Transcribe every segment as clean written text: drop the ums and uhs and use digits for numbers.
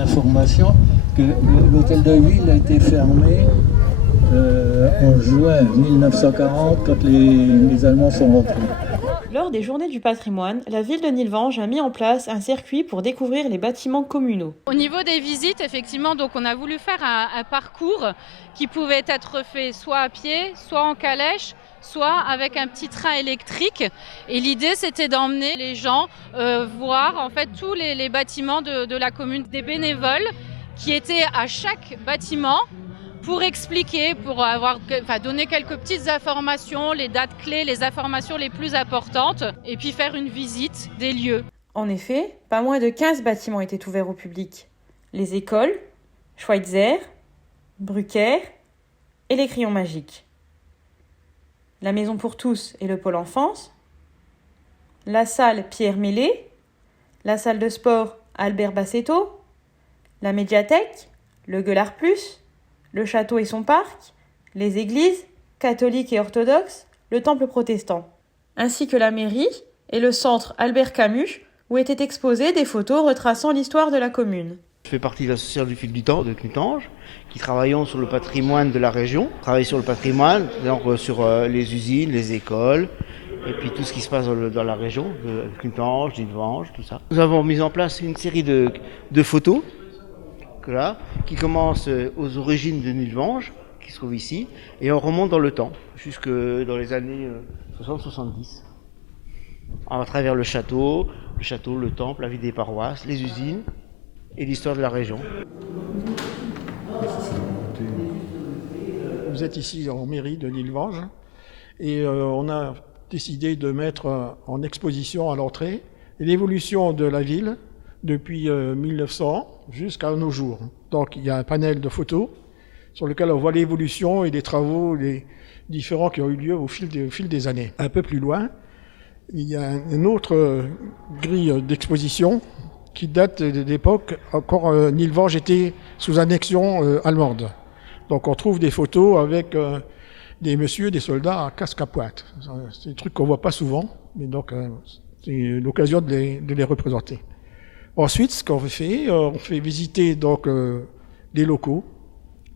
information que l'hôtel de ville a été fermé en juin 1940 quand les Allemands sont rentrés. Lors des Journées du patrimoine, la ville de Nilvange a mis en place un circuit pour découvrir les bâtiments communaux. Au niveau des visites, effectivement, donc on a voulu faire un parcours qui pouvait être fait soit à pied, soit en calèche, soit avec un petit train électrique. Et l'idée, c'était d'emmener les gens voir en fait tous les bâtiments de la commune, des bénévoles qui étaient à chaque bâtiment pour expliquer, donner quelques petites informations, les dates clés, les informations les plus importantes, et puis faire une visite des lieux. En effet, pas moins de 15 bâtiments étaient ouverts au public. Les écoles, Schweitzer, Brucker et les crayons magiques. La maison pour tous et le pôle enfance, la salle Pierre Mélé, la salle de sport Albert Bassetto, la médiathèque, le Gueulard Plus, le château et son parc, les églises, catholiques et orthodoxes, le temple protestant, ainsi que la mairie et le centre Albert Camus, où étaient exposées des photos retraçant l'histoire de la commune. Je fais partie de l'association du fil du temps de Clutange, qui travaillons sur le patrimoine de la région. On travaille sur le patrimoine, donc sur les usines, les écoles, et puis tout ce qui se passe dans la région, de Clutange, Nilvange, tout ça. Nous avons mis en place une série de photos, qui commence aux origines de Nilvange, qui se trouve ici, et on remonte dans le temps, jusque dans les années 60-70. À travers le château, le temple, la vie des paroisses, les usines et l'histoire de la région. Vous êtes ici en mairie de Nilvange et on a décidé de mettre en exposition à l'entrée l'évolution de la ville depuis 1900 jusqu'à nos jours. Donc il y a un panel de photos sur lequel on voit l'évolution et les travaux différents qui ont eu lieu au fil des années. Un peu plus loin, il y a une autre grille d'exposition qui date de l'époque, encore Nilvange était sous annexion allemande. Donc on trouve des photos avec des messieurs, des soldats à casque à pointe. C'est des trucs qu'on ne voit pas souvent, mais donc c'est l'occasion de les représenter. Ensuite, ce qu'on fait, on fait visiter donc les locaux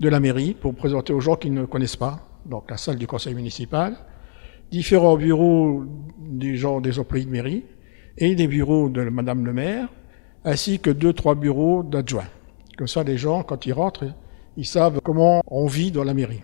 de la mairie pour présenter aux gens qui ne connaissent pas, donc la salle du conseil municipal, différents bureaux des employés de mairie et des bureaux de madame le maire, ainsi que 2-3 bureaux d'adjoints. Comme ça, les gens, quand ils rentrent, ils savent comment on vit dans la mairie.